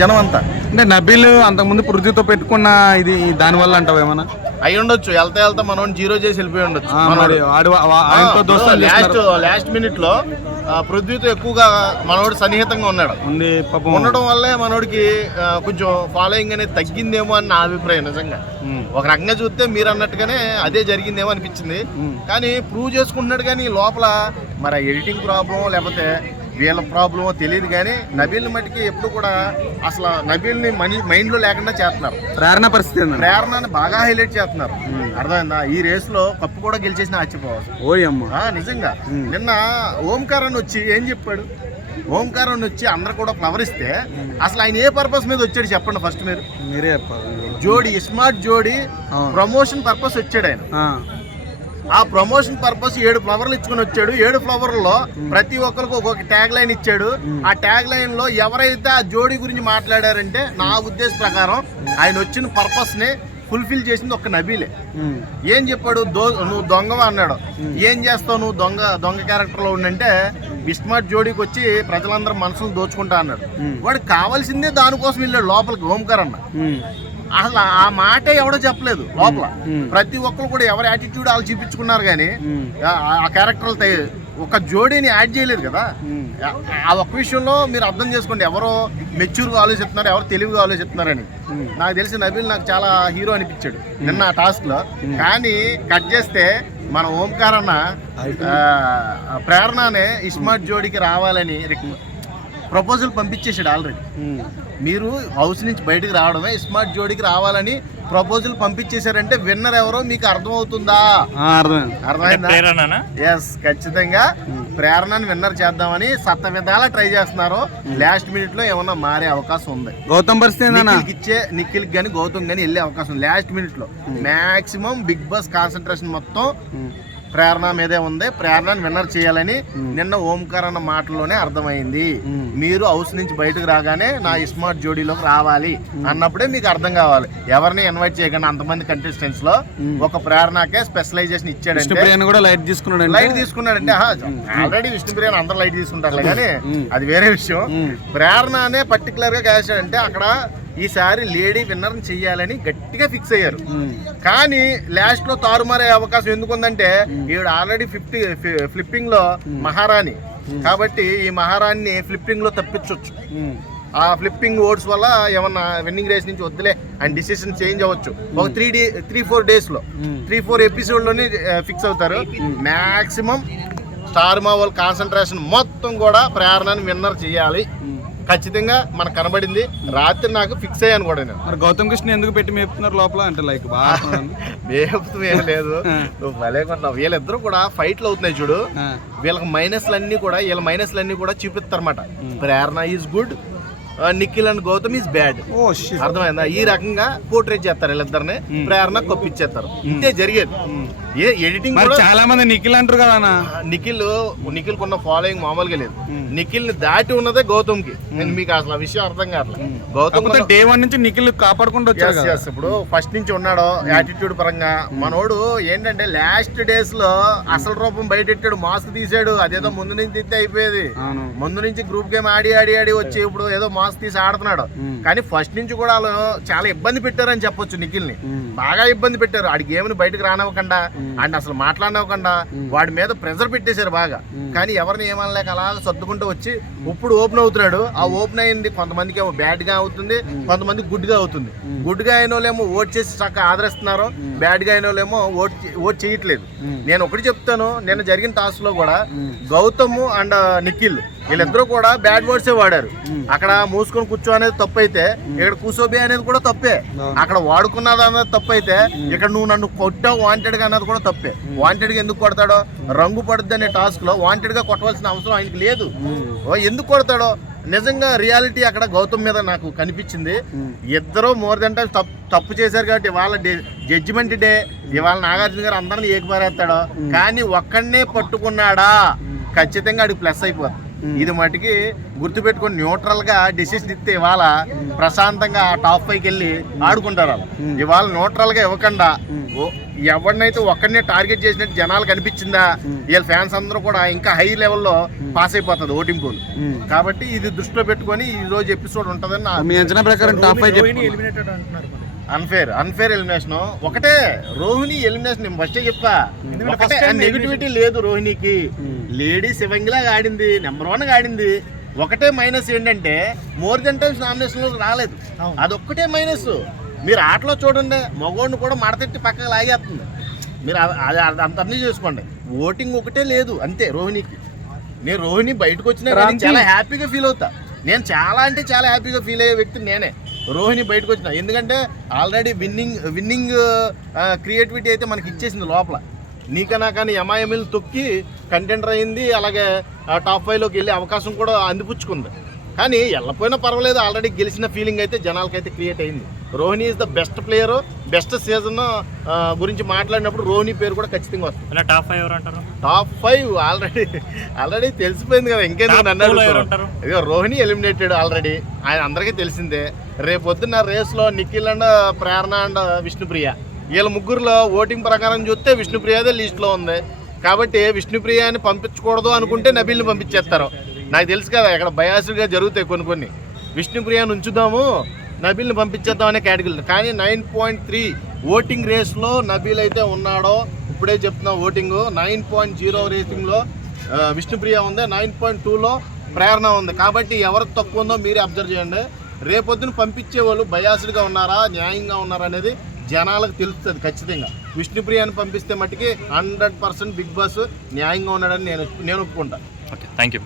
జనం అంతా అంటే నబీల్ అంతకుముందు పృథ్వీతో పెట్టుకున్న ఇది దానివల్ల అంటావు ఏమన్నా అయి ఉండొచ్చు. వెళ్తా మనం జీరో చేసి వెళ్ళిపోయి ఉండొచ్చు. లాస్ట్ మినిట్ లో పృథ్వీతో ఎక్కువగా మనోడు సన్నిహితంగా ఉన్నాడు. ఉండడం వల్లే మనోడికి కొంచెం ఫాలోయింగ్ అనేది తగ్గిందేమో అని నా అభిప్రాయం. నిజంగా ఒక రకంగా చూస్తే మీరు అన్నట్టుగానే అదే జరిగిందేమో అనిపించింది. కానీ ప్రూవ్ చేసుకుంటున్నాడు. కానీ లోపల మరి ఎడిటింగ్ ప్రాబ్లం లేకపోతే వీళ్ళ ప్రాబ్లమో తెలియదు. కానీ నబీల్ని మట్టికి ఎప్పుడు కూడా అసలు నబీల్ని మైండ్ లో లేకుండా చేస్తున్నారు. ప్రేరణని బాగా హైలైట్ చేస్తున్నారు. అర్థమైందా? ఈ రేస్ లో కప్పు కూడా గెలిచేసిన ఆశ్చర్యపోవాలి. నిజంగా నిన్న ఓంకార్ అని వచ్చి ఏం చెప్పాడు? ఓంకార్ అని వచ్చి అందరు కూడా ఫ్లవర్ ఇస్తే అసలు ఆయన ఏ పర్పస్ మీద వచ్చాడు చెప్పండి. ఫస్ట్ మీరే జోడీ స్మార్ట్ జోడీ ప్రమోషన్ పర్పస్ వచ్చాడు ఆయన. ఆ ప్రమోషన్ పర్పస్ 7 ఫ్లవర్లు ఇచ్చుకుని వచ్చాడు. 7 ఫ్లవర్లలో ప్రతి ఒక్కరికి ఒక్కొక్క ట్యాగ్ లైన్ ఇచ్చాడు. ఆ ట్యాగ్ లైన్ లో ఎవరైతే ఆ జోడీ గురించి మాట్లాడారంటే నా ఉద్దేశ ప్రకారం ఆయన వచ్చిన పర్పస్ ని ఫుల్ఫిల్ చేసింది ఒక్క నబీలే. ఏం చెప్పాడు? నువ్వు దొంగవా అన్నాడు. ఏం చేస్తావు నువ్వు దొంగ క్యారెక్టర్ లో ఉండంటే బిస్మార్ట్ జోడీకి వచ్చి ప్రజలందరూ మనసులు దోచుకుంటా అన్నాడు. వాడికి కావాల్సిందే దానికోసం వెళ్ళాడు లోపలికి ఓంకార్ అన్న. అసలు ఆ మాటే ఎవడో చెప్పలేదు లోపల. ప్రతి ఒక్కరు కూడా ఎవరి యాటిట్యూడ్ వాళ్ళు చూపించుకున్నారు. కానీ ఆ క్యారెక్టర్లు ఒక జోడీని యాడ్ చేయలేదు కదా. ఆ ఒక్క విషయంలో మీరు అర్థం చేసుకోండి ఎవరో మెచ్యూర్గా ఆలోచిస్తున్నారు, ఎవరు తెలివిగా ఆలోచిస్తున్నారని. నాకు తెలిసి నబీల్ నాకు చాలా హీరో అనిపించాడు నిన్న ఆ టాస్క్ లో. కానీ కట్ చేస్తే మన ఓంకార్ అన్న ప్రేరణనే స్మార్ట్ జోడీకి రావాలని ప్రపోజల్ పంపించేసాడు ఆల్రెడీ. మీరు హౌస్ నుంచి బయటకు రావడమే స్మార్ట్ జోడీకి రావాలని ప్రపోజల్ పంపించేశారంటే విన్నర్ ఎవరో మీకు అర్థమవుతుందా? అర్థమైందా? ఎస్, ఖచ్చితంగా ప్రేరణని విన్నర్ చేద్దామని విధాలా ట్రై చేస్తున్నారు. లాస్ట్ మినిట్ లో ఏమన్నా మారే అవకాశం ఉంది. గౌతమ్ నిఖిల్ గాని గౌతమ్ గాని వెళ్ళే అవకాశం లాస్ట్ మినిట్ లో. మాక్సిమం బిగ్ బాస్ కాన్సన్ట్రేషన్ మొత్తం ప్రేరణ మీదే ఉంది. ప్రేరణని విన్నర్ చేయాలని నిన్న ఓంకార్ అన్న మాటల్లోనే అర్థమైంది. మీరు హౌస్ నుంచి బయటకు రాగానే నా స్మార్ట్ జోడీలోకి రావాలి అన్నప్పుడే మీకు అర్థం కావాలి. ఎవరిని ఇన్వైట్ చేయకుండా అంతమంది కంటెస్టెంట్స్ లో ఒక ప్రేరణకే స్పెషలైజేషన్ ఇచ్చాడంటే లైట్ తీసుకున్నాడంటే ఆల్రెడీ విష్ణుప్రియ అందరూ లైట్ తీసుకుంటారులే. కానీ అది వేరే విషయం. ప్రేరణ అనే పర్టికులర్ గా చేశాడంటే అక్కడ ఈసారి లేడీ విన్నర్ చెయ్యాలని గట్టిగా ఫిక్స్ అయ్యారు. కానీ లాస్ట్ లో తారుమారే అవకాశం ఎందుకుందంటే ఈవిడ ఆల్రెడీ ఫ్లిప్పింగ్ లో మహారాణి కాబట్టి ఈ మహారాణిని ఫ్లిప్పింగ్ లో తప్పించవచ్చు. ఆ ఫ్లిప్పింగ్ ఓట్స్ వల్ల ఏమన్నా విన్నింగ్ రేస్ నుంచి వద్దులే అండ్ డిసిషన్ చేంజ్ అవ్వచ్చు. ఒక 3-4 డేస్ లో 3-4 ఎపిసోడ్ లోనే ఫిక్స్ అవుతారు. మాక్సిమం స్టార్ మా వాళ్ళ కాన్సన్ట్రేషన్ మొత్తం కూడా ప్రేరణని విన్నర్ చేయాలి. ఖచ్చితంగా మనకు కనబడింది. రాత్రి నాకు ఫిక్స్ అయ్యాను కూడా నేను. గౌతమ్ కృష్ణ ఎందుకు పెట్టి మేపుతున్నారు లోపల అంటే లైక్ మేపుతూ ఏం లేదు. నువ్వు భలే కొన్నావు. వీళ్ళిద్దరూ కూడా ఫైట్లు అవుతున్నాయి చూడు. వీళ్ళకి మైనస్లన్నీ కూడా చూపిస్తారన్నమాట. Prerana is good, Nikhil and Gautam is bad. అర్థమైందా? ఈ రకంగా పోర్ట్రేట్ చేస్తారు వీళ్ళిద్దరిని. ప్రేరణ కొప్పించేస్తారు. ఇంతే జరిగేది. ఎడిటింగ్ చాలా మంది నిఖిల్ అంటారు కదా. నిఖిల్ కొన్న ఫాలోయింగ్ మామూలుగా లేదు. నిఖిల్ ని దాటి ఉన్నదే గౌతమ్ కి. మీకు అసలు ఆ విషయం అర్థం కావట్లేదు. గౌతమ్ డే 1 నుంచి నిఖిల్ కాపాడుకుంటూ వచ్చాడు. ఇప్పుడు ఫస్ట్ నుంచి ఉన్నాడో యాటిట్యూడ్ పరంగా. మనోడు ఏంటంటే లాస్ట్ డేస్ లో అసలు రూపం బయటెట్టాడు, మాస్క్ తీసాడు. అదేదో ముందు నుంచి తీస్తే అయిపోయేది. ముందు నుంచి గ్రూప్ గేమ్ ఆడి వచ్చి ఇప్పుడు ఏదో మాస్క్ తీసి ఆడుతున్నాడు. కానీ ఫస్ట్ నుంచి కూడా వాళ్ళు చాలా ఇబ్బంది పెట్టారని చెప్పొచ్చు. నిఖిల్ ని బాగా ఇబ్బంది పెట్టారు. ఆడి గేమ్ ని బయటకు రానివ్వకుండా అండ్ అసలు మాట్లాడనివ్వకుండా వాడి మీద ప్రెజర్ పెట్టేశారు బాగా. కానీ ఎవరిని ఏమనలేక అలా సర్దుకుంటూ వచ్చి ఇప్పుడు ఓపెన్ అవుతున్నాడు. ఆ ఓపెన్ అయింది కొంతమందికి ఏమో బ్యాడ్ గా అవుతుంది, కొంతమంది గుడ్ గా అవుతుంది. గుడ్ గా అయిన వాళ్ళేమో ఓట్ చేసి చక్కగా ఆదరిస్తున్నారు, బ్యాడ్ గా అయిన వాళ్ళేమో ఓట్ చేయట్లేదు. నేను ఒకటి చెప్తాను, నిన్న జరిగిన టాస్క్ లో కూడా గౌతమ్ అండ్ నిఖిల్ వీళ్ళిద్దరూ కూడా బ్యాడ్ వర్డ్సే వాడారు. అక్కడ మూసుకొని కూర్చో అనేది తప్పు అయితే ఇక్కడ కూసోబే అనేది కూడా తప్పే. అక్కడ వాడుకున్నది అన్నది తప్పు అయితే ఇక్కడ నువ్వు నన్ను కొట్టావు వాంటెడ్ గా అన్నది కూడా తప్పే. వాంటెడ్ గా ఎందుకు కొడతాడో? రంగు పడుద్ది అనే టాస్క్ లో వాంటెడ్ గా కొట్టవలసిన అవసరం ఆయనకి లేదు. ఎందుకు కొడతాడో? నిజంగా రియాలిటీ అక్కడ గౌతమ్ మీద నాకు కనిపించింది. ఇద్దరు మోర్ దెన్ టైం తప్పు చేశారు కాబట్టి వాళ్ళ జడ్జిమెంట్ డే ఇవాళ నాగార్జున గారు అందరినీ ఏకపారేస్తాడో. కానీ ఒక్కడనే పట్టుకున్నాడా ఖచ్చితంగా అడిగి ప్లస్ అయిపోతుంది. ఇది మటుకి గుర్తుపెట్టుకొని న్యూట్రల్ గా డిసిషన్ ఇస్తే ఇవాళ ప్రశాంతంగా టాప్ 5కి వెళ్ళి ఆడుకుంటారు వాళ్ళు. ఇవాళ న్యూట్రల్ గా ఇవ్వకుండా ఎవరినైతే ఒక్కడనే టార్గెట్ చేసినట్టు జనాలకు అనిపించిందా వీళ్ళ ఫ్యాన్స్ అందరూ కూడా ఇంకా హై లెవెల్లో పాస్ అయిపోతుంది ఓటింగ్ పోల్. కాబట్టి ఇది దృష్టిలో పెట్టుకొని ఈ రోజు ఎపిసోడ్ ఉంటుందని మీ అంచనా ప్రకారం టాప్ 5 అన్ఫేర్ ఎలిమినేషన్ ఒకటే. రోహిణి ఎలిమినేషన్ నేను ఫస్టే చెప్పా, నెగిటివిటీ లేదు రోహిణికి. లేడీ శివంగిలాగా ఆడింది, నెంబర్ 1 గా ఆడింది. ఒకటే మైనస్ ఏంటంటే మోర్ దెన్ టైమ్స్ నామినేషన్ రాలేదు, అదొక్కటే మైనస్. మీరు ఆటలో చూడండి, మగోడిని కూడా మడతెట్టి పక్కకు లాగేస్తుంది. మీరు అది అంత అర్థం చేసుకోండి. ఓటింగ్ ఒకటే లేదు అంతే రోహిణికి. నేను రోహిణి బయటకు వచ్చినా కానీ చాలా హ్యాపీగా ఫీల్ అవుతా. నేను చాలా అంటే చాలా హ్యాపీగా ఫీల్ అయ్యే వ్యక్తి నేనే రోహిణి బయటకు వచ్చిన. ఎందుకంటే ఆల్రెడీ విన్నింగ్ క్రియేటివిటీ అయితే మనకి ఇచ్చేసింది లోపల. నీకన్నా కానీ ఎంఐఎంఎల్ తొక్కి కంటెండర్ అయింది, అలాగే టాప్ 5లోకి వెళ్ళే అవకాశం కూడా అందిపుచ్చుకుంది. కానీ వెళ్ళపోయినా పర్వాలేదు, ఆల్రెడీ గెలిచిన ఫీలింగ్ అయితే జనాలకైతే క్రియేట్ అయింది. Rohini is the best player. Best season గురించి మాట్లాడినప్పుడు రోహిణి పేరు కూడా ఖచ్చితంగా వస్తుంది. టాప్ 5 ఎవరు అంటారు? టాప్ 5 ఆల్రెడీ తెలిసిపోయింది కదా, ఇంకేందుకు నన్ను అడుగుతారు? ఇదిగో రోహిణి ఎలిమినేటెడ్ ఆల్రెడీ, ఆయన అందరికీ తెలిసిందే. రేపొద్దున్న రేస్లో నిఖిల్ అండ్ ప్రేరణ అండ్ విష్ణుప్రియ, వీళ్ళ ముగ్గురులో ఓటింగ్ ప్రకారం చూస్తే విష్ణుప్రియదే లిస్ట్లో ఉంది. కాబట్టి విష్ణుప్రియని పంపించకూడదు అనుకుంటే నబీల్ని పంపించేస్తారు. నాకు తెలుసు కదా ఇక్కడ బయాస్గా జరుగుతాయి కొన్ని. విష్ణుప్రియని ఉంచుదాము, నబీల్ని పంపించేద్దాం అనే కేటగిరీ. కానీ 9.3 ఓటింగ్ రేస్లో నబీల్ అయితే ఉన్నాడో ఇప్పుడే చెప్తున్నా. ఓటింగ్ 9.0 రేటింగ్లో విష్ణుప్రియ ఉంది, 9.2లో ప్రేరణ ఉంది. కాబట్టి ఎవరికి తక్కువ ఉందో మీరే అబ్జర్వ్ చేయండి. రేపొద్దున పంపించే వాళ్ళు బయాస్డ్గా ఉన్నారా, న్యాయంగా ఉన్నారా అనేది జనాలకు తెలుస్తుంది ఖచ్చితంగా. విష్ణుప్రియని పంపిస్తే మట్టుకి 100% బిగ్ బాస్ న్యాయంగా ఉన్నాడని నేను ఒప్పుకుంటా. Okay, thank you.